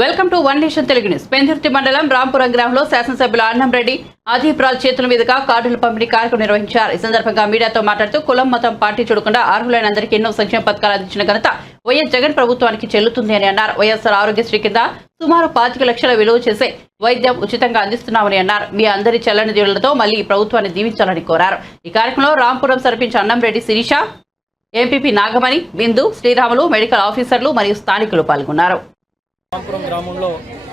Welcome to one nation Telugu news. Pendurthi మండలం రాంపురం గ్రామంలో శాసనసభ్యులు అన్నంరెడ్డి అదీప్ చేతుల మీదుగా కార్డుల పంపిణీ కార్యక్రమం నిర్వహించారు. ఈ సందర్భంగా మీడియాతో మాట్లాడుతూ కులం మతం పార్టీ చూడకుండా అర్హులైన అందరికీ ఎన్నో సంక్షేమ పథకాలు అందించిన ఘనత వైఎస్ జగన్ ప్రభుత్వానికి చెల్లుతుంది అని అన్నారు. వైఎస్ఆర్ ఆరోగ్యశ్రీ కింద సుమారు పాతిక లక్షల విలువ చేసే వైద్యం ఉచితంగా అందిస్తున్నామని అన్నారు. మీ అందరి చల్లని దీవులతో మళ్ళీ ప్రభుత్వాన్ని దీవించాలని కోరారు. ఈ కార్యక్రమంలో రాంపురం సర్పంచ్ అన్నంరెడ్డి శిరీష ఎంపీపీ నాగమణి బిందు శ్రీరాములు మెడికల్ ఆఫీసర్లు మరియు స్థానికులు పాల్గొన్నారు. రాంపురం గ్రామంలో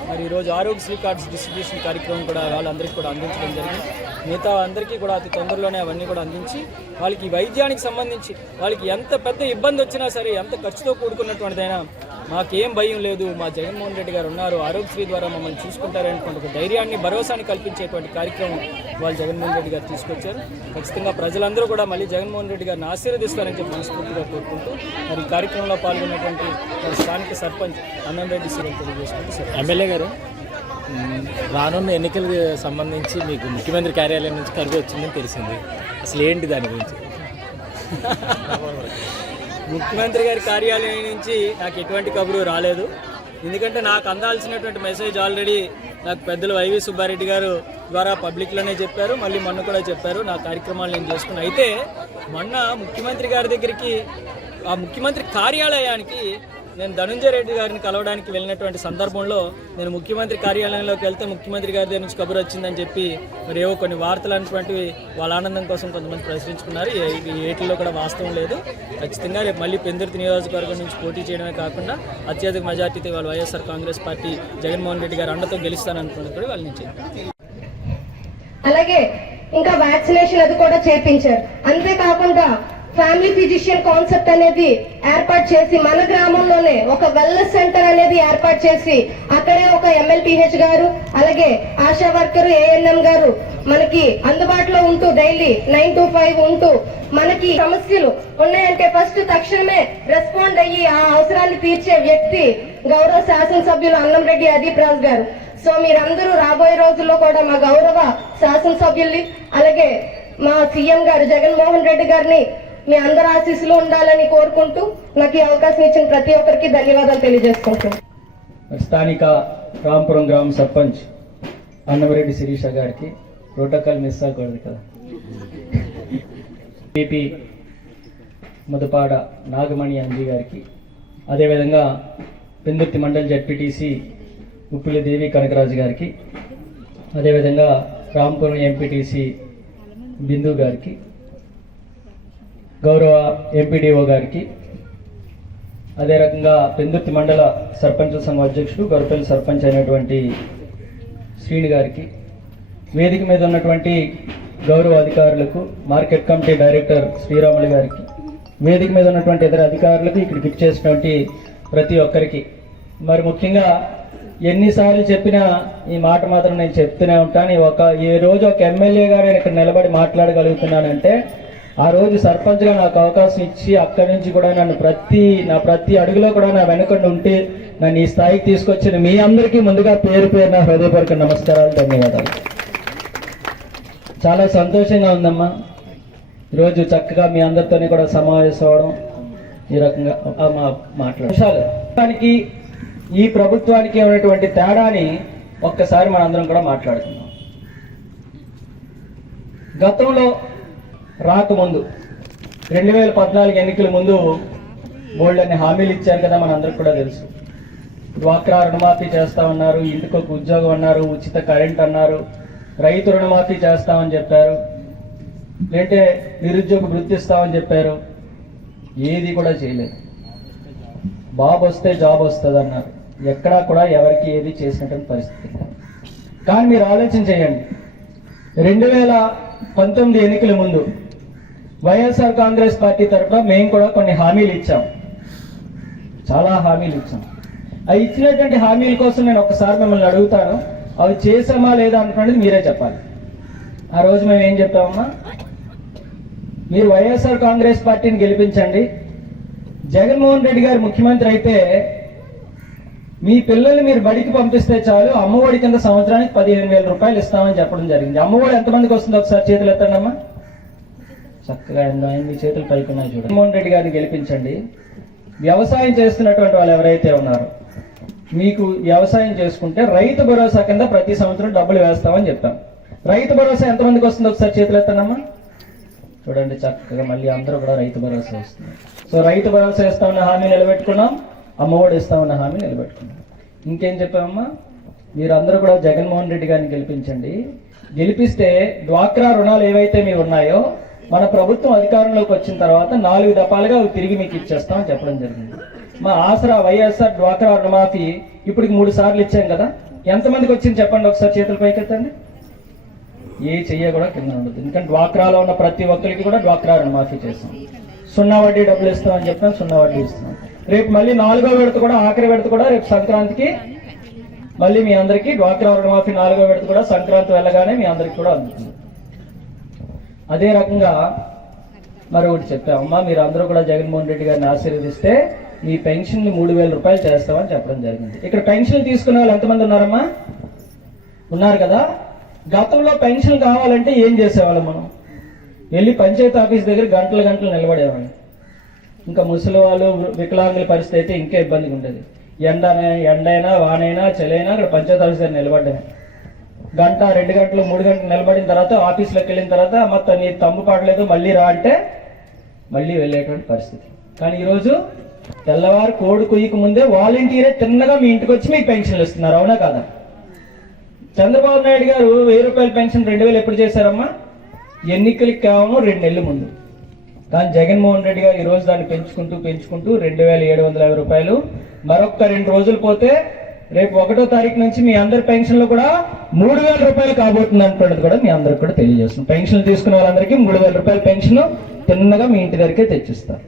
మరి ఈరోజు ఆరోగ్యశ్రీ కార్డ్స్ డిస్ట్రిబ్యూషన్ కార్యక్రమం కూడా వాళ్ళందరికీ కూడా అందించడం జరిగింది. మిగతా అందరికీ కూడా అతి తొందరలోనే అవన్నీ కూడా అందించి వాళ్ళకి వైద్యానికి సంబంధించి వాళ్ళకి ఎంత పెద్ద ఇబ్బంది వచ్చినా సరే ఎంత ఖర్చుతో కూడుకున్నటువంటిదైనా మాకేం భయం లేదు. మా జగన్మోహన్ రెడ్డి గారు ఉన్నారు. ఆరోగ్యశ్రీ ద్వారా మమ్మల్ని చూసుకుంటారనేటువంటి ఒక ధైర్యాన్ని భరోసాని కల్పించేటువంటి కార్యక్రమం వాళ్ళు జగన్మోహన్ రెడ్డి గారు తీసుకొచ్చారు. ఖచ్చితంగా ప్రజలందరూ కూడా మళ్ళీ జగన్మోహన్ రెడ్డి గారిని ఆశీర్వదిస్తారని చెప్పి మనస్ఫూర్తిగా కోరుకుంటూ మరి కార్యక్రమంలో పాల్గొన్నటువంటి స్థానిక సర్పంచ్ అన్నంరెడ్డి శ్రీని తెలియజేసుకుంటూ సార్ ఎమ్మెల్యే గారు. రానున్న ఎన్నికలకు సంబంధించి మీకు ముఖ్యమంత్రి కార్యాలయం నుంచి కరువు వచ్చిందని తెలిసింది. అసలు ఏంటి దాని గురించి? ముఖ్యమంత్రి గారి కార్యాలయం నుంచి నాకు ఎటువంటి కబురు రాలేదు. ఎందుకంటే నాకు అందాల్సినటువంటి మెసేజ్ ఆల్రెడీ నాకు పెద్దలు వైవి సుబ్బారెడ్డి గారు ద్వారా పబ్లిక్లోనే చెప్పారు. మళ్ళీ మొన్న కూడా చెప్పారు. నా కార్యక్రమాలు నేను చేసుకున్నాను అయితే మొన్న ముఖ్యమంత్రి గారి దగ్గరికి ఆ ముఖ్యమంత్రి కార్యాలయానికి నేను ధనుంజయ రెడ్డి గారిని కలవడానికి వెళ్ళినటువంటి సందర్భంలో నేను ముఖ్యమంత్రి కార్యాలయంలోకి వెళ్తే ముఖ్యమంత్రి గారి దగ్గర నుంచి కబురు వచ్చిందని చెప్పి మరి ఏవో కొన్ని వార్తలు అనేటువంటివి వాళ్ళ ఆనందం కోసం కొంతమంది ప్రచురించుకున్నారు. ఈ ఏటిలో కూడా వాస్తవం లేదు. ఖచ్చితంగా రేపు మళ్ళీ పెందుర్తి నియోజకవర్గం నుంచి పోటీ చేయడమే కాకుండా అత్యధిక మెజార్టీతో వాళ్ళు YSR Congress party Jaganmohan Reddy garu అండతో గెలుస్తాననుకున్నది కూడా వాళ్ళు నుంచి. అలాగే ఇంకా వ్యాక్సినేషన్ అది కూడా చేపించారు. అంతేకాకుండా ఫ్యామిలీ ఫిజిషియన్ కాన్సెప్ట్ అనేది ఏర్పాటు చేసి మన గ్రామంలోనే ఒక వెల్నెస్ సెంటర్ అనేది ఏర్పాటు చేసి అక్కడే ఒక ఎమ్మెల్పీహెచ్ గారు అలాగే ఆశా వర్కర్ ఏఎన్ఎం గారు మనకి అందుబాటులో ఉంటూ డైలీ నైన్ టు ఫైవ్ ఉంటూ మనకి సమస్యలు ఉన్నాయంటే ఫస్ట్ తక్షణమే రెస్పాండ్ అయ్యి ఆ అవసరాన్ని తీర్చే వ్యక్తి గౌరవ శాసనసభ్యులు అన్నంరెడ్డి అదీప్రాజ్ గారు. సో మీరందరూ రాబోయే రోజుల్లో కూడా మా గౌరవ శాసనసభ్యుల్ని అలాగే మా సీఎం గారు జగన్మోహన్ రెడ్డి గారిని మీ అందరి ఆశీస్సులు ఉండాలని కోరుకుంటూ నాకు ఈ అవకాశం ఇచ్చిన ప్రతి ఒక్కరికి ధన్యవాదాలు తెలియజేసుకుంటున్నాను స్థానిక రాంపురం గ్రామ సర్పంచ్ అన్నమరెడ్డి శిరీష గారికి ప్రోటోకాల్ మిస్ అవ్వకూడదు కదా. పిపి మధుపాడ నాగమణి అంజి గారికి అదేవిధంగా పెందుర్తి మండల్ జడ్పీటీసీ ఉప్పిలి దేవి కనకరాజు గారికి అదేవిధంగా రాంపురం ఎంపీటీసీ బిందు గారికి గౌరవ ఎంపీడీఓ గారికి అదే రకంగా పెందుర్తి మండల సర్పంచ్ సంఘం అధ్యక్షుడు గౌరపల్లి సర్పంచ్ అయినటువంటి శ్రీని గారికి వేదిక మీద ఉన్నటువంటి గౌరవ అధికారులకు మార్కెట్ కమిటీ డైరెక్టర్ శ్రీరాములు గారికి వేదిక మీద ఉన్నటువంటి ఇతర అధికారులకు ఇక్కడికి ఇచ్చేసినటువంటి ప్రతి ఒక్కరికి. మరి ముఖ్యంగా ఎన్నిసార్లు చెప్పినా ఈ మాట మాత్రం నేను చెప్తూనే ఉంటాను. ఒక ఏ రోజు ఒక ఎమ్మెల్యే గారు నేను ఇక్కడ నిలబడి మాట్లాడగలుగుతున్నానంటే ఆ రోజు సర్పంచ్గా నాకు అవకాశం ఇచ్చి అక్కడి నుంచి కూడా నన్ను ప్రతి నా ప్రతి అడుగులో కూడా నా వెనకండి ఉంటే నన్ను ఈ స్థాయికి తీసుకొచ్చిన మీ అందరికీ ముందుగా పేరు పేరు నా హృదయపూర్వక నమస్కారాలు ధన్యవాదాలు. చాలా సంతోషంగా ఉందమ్మా. ఈరోజు చక్కగా మీ అందరితోనే కూడా సమావేశం అవడం ఈ రకంగా. మా మాట్లాడాలి దానికి ఈ ప్రభుత్వానికి ఉన్నటువంటి తేడాని ఒక్కసారి మనందరం కూడా మాట్లాడుకుందాం. గతంలో రాకముందు రెండు వేల పద్నాలుగు ఎన్నికల ముందు బోల్డ్ అనే హామీలు ఇచ్చారు కదా మనందరికి కూడా తెలుసు. డ్వాక్రా రుణమాఫీ చేస్తామన్నారు ఇంటికి ఒక ఉద్యోగం అన్నారు ఉచిత కరెంట్ అన్నారు రైతు రుణమాఫీ చేస్తామని చెప్పారు లేదంటే నిరుద్యోగ వృత్తిస్తామని చెప్పారు ఏది కూడా చేయలేదు. బాబు వస్తే జాబ్ వస్తుంది అన్నారు ఎక్కడా కూడా ఎవరికి ఏది చేసినటువంటి పరిస్థితి కానీ మీరు ఆలోచన చేయండి. రెండు వేల పంతొమ్మిది ఎన్నికల ముందు వైఎస్ఆర్ కాంగ్రెస్ పార్టీ తరఫున మేము కూడా కొన్ని హామీలు ఇచ్చాం. చాలా హామీలు ఇచ్చాం. అవి ఇచ్చినటువంటి హామీల కోసం నేను ఒకసారి మిమ్మల్ని అడుగుతాను. అవి చేసామా లేదా అనుకున్నది మీరే చెప్పాలి. ఆ రోజు మేము ఏం చెప్పామమ్మా? మీరు వైఎస్ఆర్ కాంగ్రెస్ పార్టీని గెలిపించండి. జగన్మోహన్ రెడ్డి గారు ముఖ్యమంత్రి అయితే మీ పిల్లల్ని మీరు బడికి పంపిస్తే చాలు అమ్మఒడి కింద సంవత్సరానికి పదిహేను వేల రూపాయలు ఇస్తామని చెప్పడం జరిగింది. అమ్మఒడి ఎంతమందికి వస్తుందో ఒకసారి చేతులు ఎత్తండి అమ్మా చక్కగా ఎన్నో మీ చేతులు పైకున్నాయి చూడండి. జగన్మోహన్ రెడ్డి గారిని గెలిపించండి. వ్యవసాయం చేస్తున్నటువంటి వాళ్ళు ఎవరైతే ఉన్నారో మీకు వ్యవసాయం చేసుకుంటే రైతు భరోసా కింద ప్రతి సంవత్సరం డబ్బులు వేస్తామని చెప్తాం. రైతు భరోసా ఎంతమందికి వస్తుంది ఒకసారి చేతులు ఎత్తానమ్మా. చూడండి చక్కగా మళ్ళీ అందరూ కూడా రైతు భరోసా వస్తుంది సో రైతు భరోసా ఇస్తామన్న హామీ నిలబెట్టుకున్నాం. అమ్మఒడి ఇస్తామన్న హామీ నిలబెట్టుకున్నాం. ఇంకేం చెప్పామమ్మా? మీరందరూ కూడా జగన్మోహన్ రెడ్డి గారిని గెలిపించండి. గెలిపిస్తే డ్వాక్రా రుణాలు ఏవైతే మీ ఉన్నాయో మన ప్రభుత్వం అధికారంలోకి వచ్చిన తర్వాత నాలుగు దఫాలుగా అవి తిరిగి మీకు ఇచ్చేస్తామని చెప్పడం జరిగింది. మా ఆసరా వైఎస్ఆర్ డ్వాక్రా రుణమాఫీ ఇప్పటికి మూడు సార్లు ఇచ్చాం కదా. ఎంతమందికి వచ్చింది చెప్పండి ఒకసారి చేతులు పైకెత్తండి. ఏ చెయ్య కూడా కింద ఉండదు. ఎందుకంటే డ్వాక్రాలో ఉన్న ప్రతి ఒక్కరికి కూడా డ్వాక్రా రుణమాఫీ చేస్తాం. సున్నా వడ్డీ డబ్బులు ఇస్తామని చెప్పాం సున్నా వడ్డీ ఇస్తాం. రేపు మళ్ళీ నాలుగో విడత కూడా ఆఖరి విడత కూడా రేపు సంక్రాంతికి మళ్ళీ మీ అందరికీ డ్వాక్రా రుణమాఫీ నాలుగో విడత కూడా సంక్రాంతి వెళ్ళగానే మీ అందరికి కూడా అందుతుంది. అదే రకంగా మరొకటి చెప్పాం. అమ్మా మీరు అందరూ కూడా జగన్మోహన్ రెడ్డి గారిని ఆశీర్వదిస్తే మీ పెన్షన్ని మూడు వేల రూపాయలు చేస్తామని చెప్పడం జరిగింది. ఇక్కడ పెన్షన్ తీసుకునే వాళ్ళు ఎంతమంది ఉన్నారమ్మా? ఉన్నారు కదా? గతంలో పెన్షన్ కావాలంటే ఏం చేసేవాళ్ళం మనం? వెళ్ళి పంచాయతీ ఆఫీస్ దగ్గర గంటలు గంటలు నిలబడేవాళ్ళం. ఇంకా ముసలి వాళ్ళు వికలాంగుల పరిస్థితి అయితే ఇంకా ఇబ్బందిగా ఉండేది. ఎండ ఎండైనా వానైనా చలైనా అక్కడ పంచాయతీ ఆఫీస్ దగ్గర నిలబడ్డమే గంట రెండు గంటలు మూడు గంటలు నిలబడిన తర్వాత ఆఫీస్లోకి వెళ్ళిన తర్వాత మొత్తం నీ తమ్ము పాడలేదు మళ్ళీ రా అంటే మళ్ళీ వెళ్ళేటువంటి పరిస్థితి. కానీ ఈరోజు తెల్లవారు కోడి కొయ్యకు ముందే వాలంటీరే తిన్నగా మీ ఇంటికి వచ్చి మీకు పెన్షన్లు ఇస్తున్నారు అవునా కదా? చంద్రబాబు నాయుడు గారు వెయ్యి రూపాయల పెన్షన్ రెండు వేలు ఎప్పుడు చేశారమ్మా? ఎన్నికలకి కావమో రెండు నెలల ముందు. కానీ జగన్మోహన్ రెడ్డి గారు ఈరోజు దాన్ని పెంచుకుంటూ పెంచుకుంటూ రెండు వేల ఏడు వందల యాభై రూపాయలు మరొక రెండు రోజులు పోతే రేపు ఒకటో తారీఖు నుంచి మీ అందరి పెన్షన్లు కూడా మూడు వేల రూపాయలు కాబోతుంది అంటున్నది కూడా మీ అందరికి కూడా తెలియజేస్తుంది పెన్షన్ తీసుకున్న వాళ్ళందరికీ మూడు వేల రూపాయల పెన్షన్ తిన్నగా మీ ఇంటి దగ్గరికే తెచ్చిస్తారు.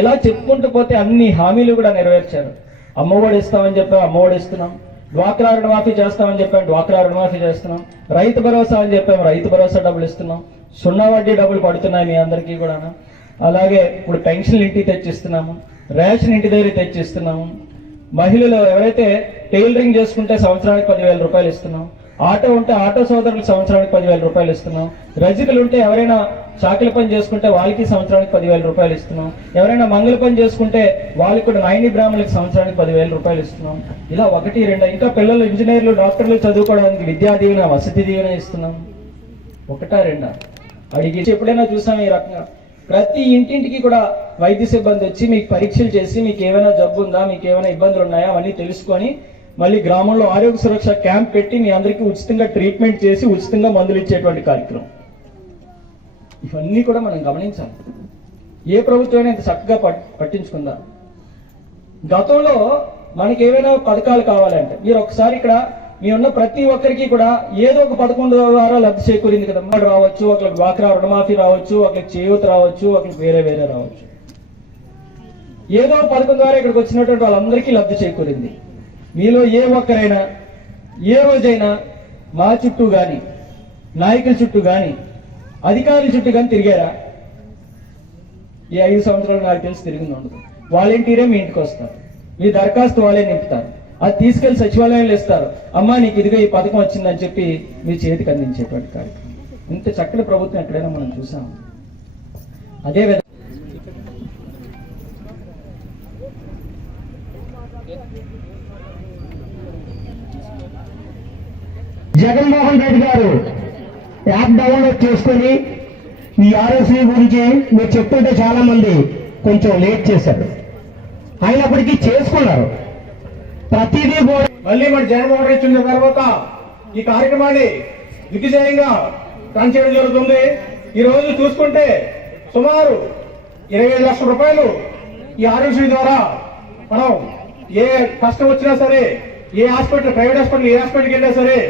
ఇలా చెప్పుకుంటూ పోతే అన్ని హామీలు కూడా నెరవేర్చారు. అమ్మఒడి ఇస్తామని చెప్పాం అమ్మఒడి ఇస్తున్నాం. డ్వాక్రా రుణమాఫీ చేస్తామని చెప్పాం డ్వాక్రా రుణమాఫీ చేస్తున్నాం. రైతు భరోసా అని చెప్పాం రైతు భరోసా డబ్బులు ఇస్తున్నాం. సున్నా వడ్డీ డబ్బులు పడుతున్నాయి మీ అందరికీ కూడా అలాగే ఇప్పుడు పెన్షన్లు ఇంటికి తెచ్చిస్తున్నాము రేషన్ ఇంటి దగ్గర తెచ్చిస్తున్నాము. మహిళలు ఎవరైతే టైలరింగ్ చేసుకుంటే సంవత్సరానికి పదివేల రూపాయలు ఇస్తున్నాం. ఆటో ఉంటే ఆటో సోదరులకు సంవత్సరానికి పదివేల రూపాయలు ఇస్తున్నాం. రజకులు ఉంటే ఎవరైనా చాకిల పని చేసుకుంటే వాళ్ళకి సంవత్సరానికి పదివేల రూపాయలు ఇస్తున్నాం. ఎవరైనా మంగళ పని చేసుకుంటే వాళ్ళకి కూడా నాయని బ్రాహ్మణులకు సంవత్సరానికి పదివేల రూపాయలు ఇస్తున్నాం. ఇలా ఒకటి రెండు ఇంకా పిల్లలు ఇంజనీర్లు డాక్టర్లు చదువుకోవడానికి విద్యా దీవెన వసతి దీవెన ఇస్తున్నాం. ఒకటా రెండా? అడిగి ఎప్పుడైనా చూసాం ఈ రకంగా? ప్రతి ఇంటింటికి కూడా వైద్య సిబ్బంది వచ్చి మీకు పరీక్షలు చేసి మీకు ఏమైనా జబ్బు ఉందా మీకు ఏమైనా ఇబ్బందులు ఉన్నాయా అవన్నీ తెలుసుకొని మళ్ళీ గ్రామంలో ఆరోగ్య సురక్ష క్యాంప్ పెట్టి మీ అందరికీ ఉచితంగా ట్రీట్మెంట్ చేసి ఉచితంగా మందులు ఇచ్చేటువంటి కార్యక్రమం. ఇవన్నీ కూడా మనం గమనించాలి. ఏ ప్రభుత్వమైనా ఇంత చక్కగా పట్- పట్టించుకుందా? గతంలో మనకి ఏమైనా పథకాలు కావాలంటే మీరు ఒకసారి ఇక్కడ మీ ఉన్న ప్రతి ఒక్కరికి కూడా ఏదో ఒక పథకం ద్వారా లబ్ధి చేకూరింది కదా రావచ్చు ఒకరికి డ్వాక్రా రుణమాఫీ రావచ్చు ఒకరికి చేయూత రావచ్చు ఒకరికి వేరే వేరే రావచ్చు. ఏదో పథకం ద్వారా ఇక్కడికి వచ్చినటువంటి వాళ్ళందరికీ లబ్ధి చేకూరింది. మీలో ఏ ఒక్కరైనా ఏ రోజైనా మా చుట్టూ కానీ నాయకుల చుట్టూ గాని అధికారుల చుట్టూ కానీ తిరిగారా? ఈ ఐదు సంవత్సరాలు నాకు తెలిసి తిరిగింది ఉండదు. వాలంటీరే మీ ఇంటికి వస్తారు. మీ దరఖాస్తు వాళ్ళే నింపుతారు. అది తీసుకెళ్ళి సచివాలయంలో ఇస్తారు. అమ్మా నీకు ఇదిగో ఈ పథకం వచ్చిందని చెప్పి మీ చేతికి అందించేటువంటి కార్యక్రమం. ఇంత చక్కటి ప్రభుత్వం ఎక్కడైనా మనం చూసాం. అదే జగన్మోహన్ రెడ్డి గారు యాప్ డౌన్లోడ్ చేసుకొని ఈ ఆర్ఎస్ఈ గురించి మీరు చెప్తుంటే చాలా మంది కొంచెం లేట్ చేశారు. అయినప్పటికీ చేసుకున్నారు. ప్రతిదీ కూడా మళ్ళీ మన జగన్మోహన్ రెడ్డి వచ్చిన తర్వాత ఈ కార్యక్రమాన్ని దిగ్విజయంగా రన్ చేయడం జరుగుతుంది. ఈ రోజు చూసుకుంటే సుమారు ఇరవై లక్షల రూపాయలు ఈ ఆరోగ్యశ్రీ ద్వారా మనం ఏ కష్టం వచ్చినా సరే ఏ హాస్పిటల్ ప్రైవేట్ హాస్పిటల్ ఏ హాస్పిటల్కి వెళ్ళినా సరే